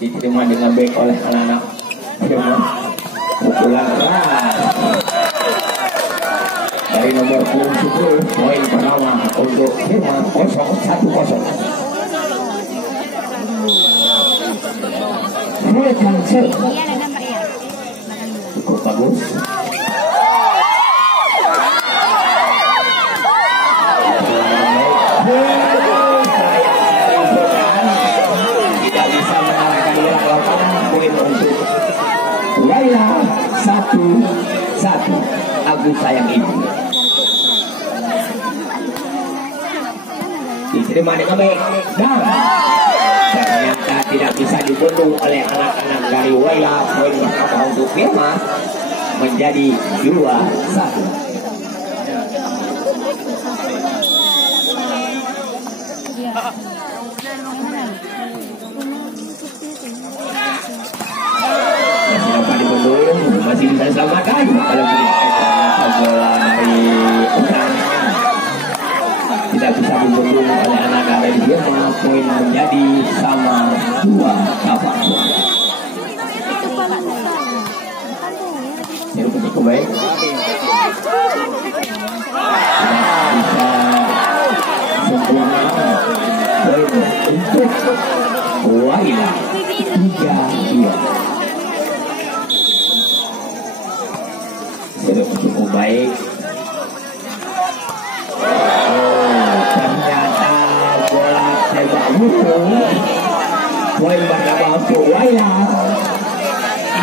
diterima dengan baik oleh anak-anak pukulan keras dari nomor 10. Poin pertama untuk Firman 0-1. Cukup bagus. Tidak bisa mengalahkan bola lapangan. Poin untuk Laila 1-1. Agus sayang ibu. Diterima dengan baik dan ternyata tidak bisa dibendung oleh anak-anak dari Waila. Poin pertama untuk Firman menjadi 2-1. Masih dapat dibendung, masih bisa diselamatkan kalau bola dari Utang tidak bisa dibendung oleh anak dari Firman. Poin menjadi sama 2-2. Ini cukup baik. Bisa sempurna. Poin untuk Waila 3-2. Sudah cukup baik. Ternyata bola tembak burung. Poin pertama untuk Waila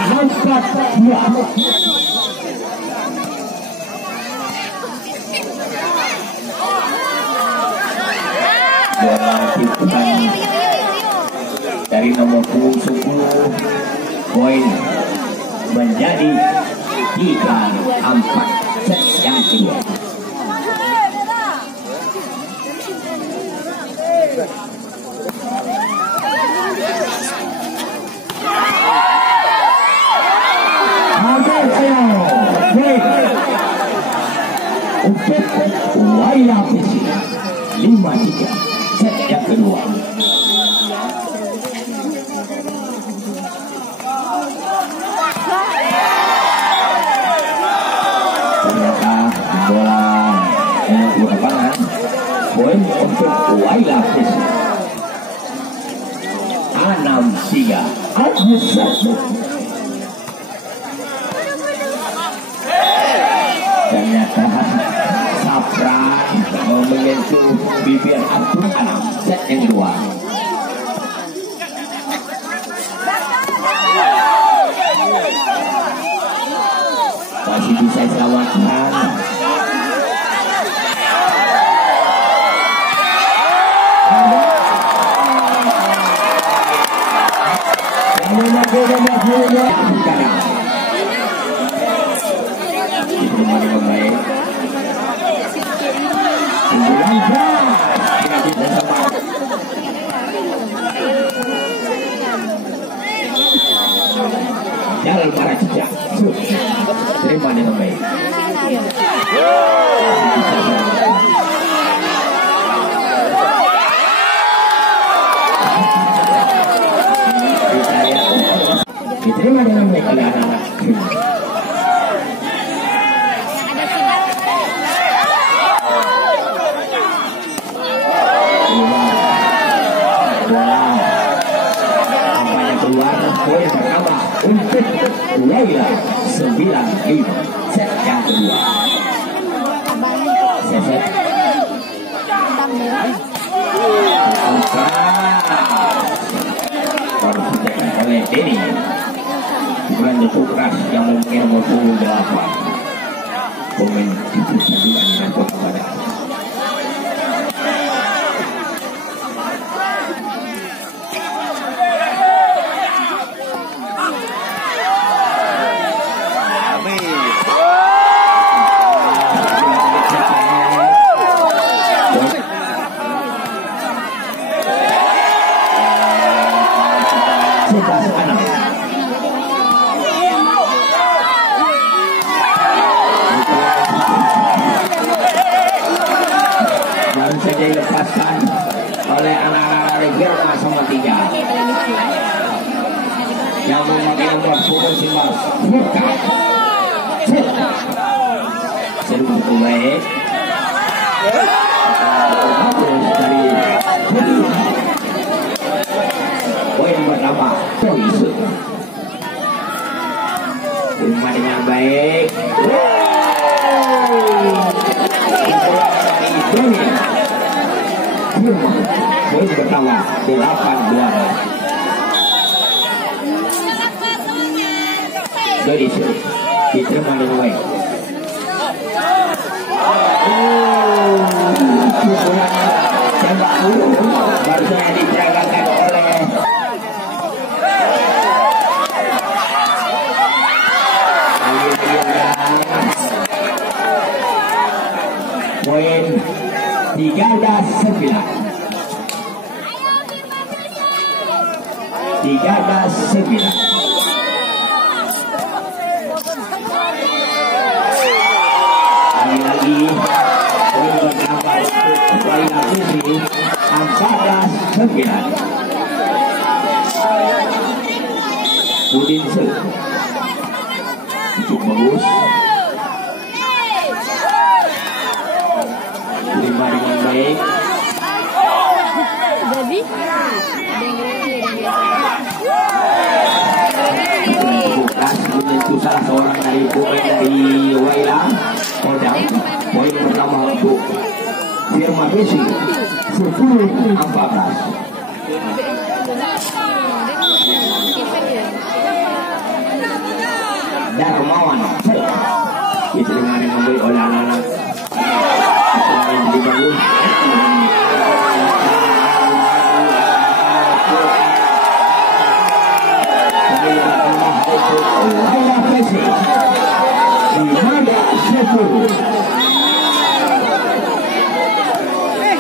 4-2. Bola diputar dari nomor 10. Poin menjadi 3-4. Set yang kedua. Untuk Waila PC 5-3. Set yang kedua. Ternyata bola menuju lapangan. Poin untuk Waila PC 6-3. Agus ternyata Sapran menyentuh bibir Abdul Anam. Set yang kedua. Masih bisa selamatkan. Jalan para cicak terima dengan baik. Diterima dengan baik oleh anak-anak. Poin pertama untuk Laila 9-5. Set yang kedua. Set baru ditekan oleh Denny. Bukan cukup keras yang mungkin nomor 28. Pemain itu juga menyangkut kepada dilepaskan oleh anak-anak dari Firman sama 3. Serbu baik dari poin pertama polis terima dengan baik poin pertama 8-12 dari sini diterima dengan baik. Barusan dijalankan oleh poin 13-9 lagi poin bertambah untuk poin sini 14-9 Udin cukup bagus terima dengan baik menyentuh salah seorang dari pemain dari Waila Kodam poin pertama untuk Firman Messi 10-14 Darmawan diterima dengan baik oleh anak-anak yang dibangun Waila Messi Dimana 10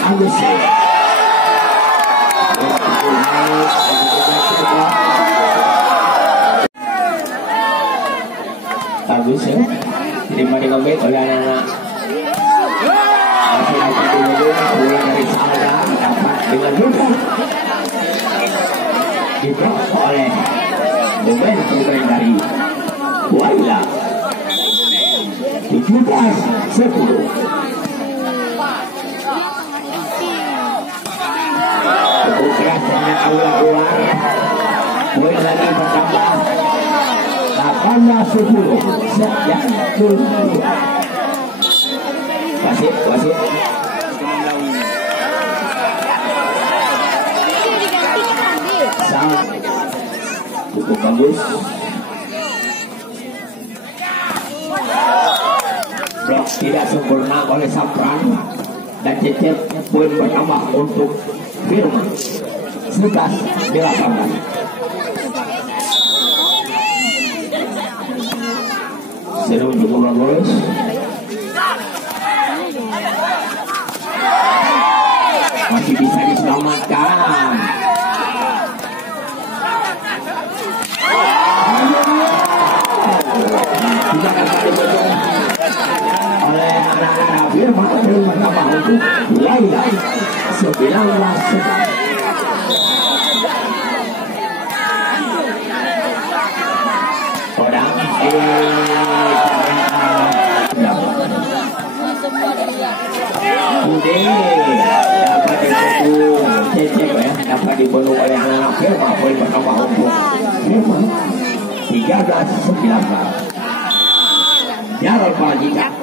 Agus Agus ya terima dengan baik oleh anak-anak masih dapat dulu mulai dari Salda dapat dengan mudah diblok oleh pemain dari Waila 17-10 keras dengan aula keluar poin lagi bertambah 18-10 sejak wasit sound cukup bagus blok tidak sempurna oleh Sapran dan Cecep poin bertambah untuk Firman 11-18 seru cukup bagus masih bisa diselamatkan tidak dapat dibocor oleh anak-anak Firman poin pertama untuk Waila 19-11 Kodam dapat dibunuh Cecep ya dapat dibunuh oleh anak Firman poin pertama untuk Firman 13-19 Jarol Palajika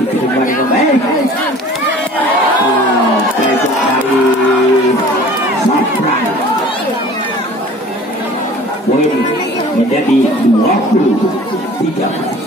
diterima dengan baik peletuk dari Sapran poin menjadi 23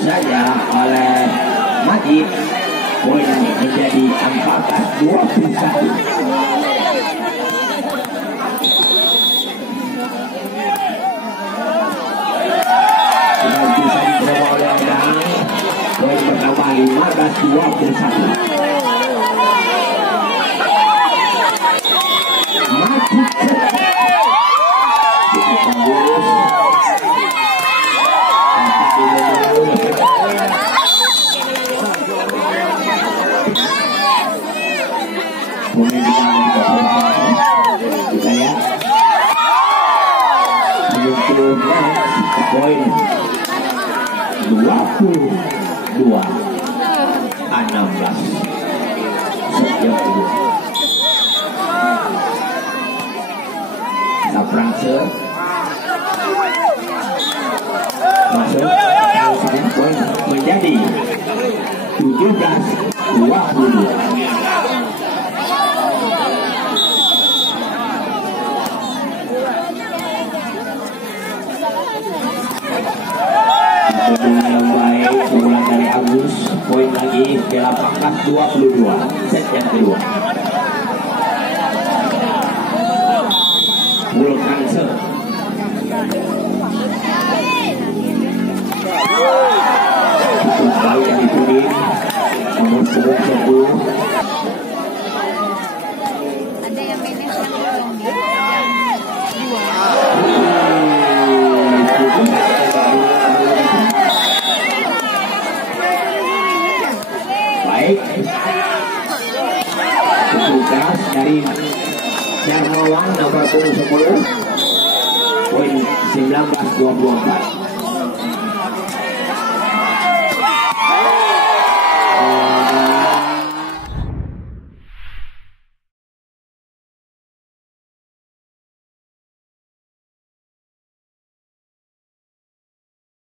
saja oleh Majid poin menjadi 14-21 15-21. Maju poin 22-16 setiap kedua. Saprangse masuk poin menjadi 17-22. Yang baik pukulan dari Agus, poin lagi bela pangkat 22 set yang kedua. Vulkanse cukup baik yang ditulis nomor 10. Ada yang minus baik tugas dari Jarmawang nomor 10 poin 19-24.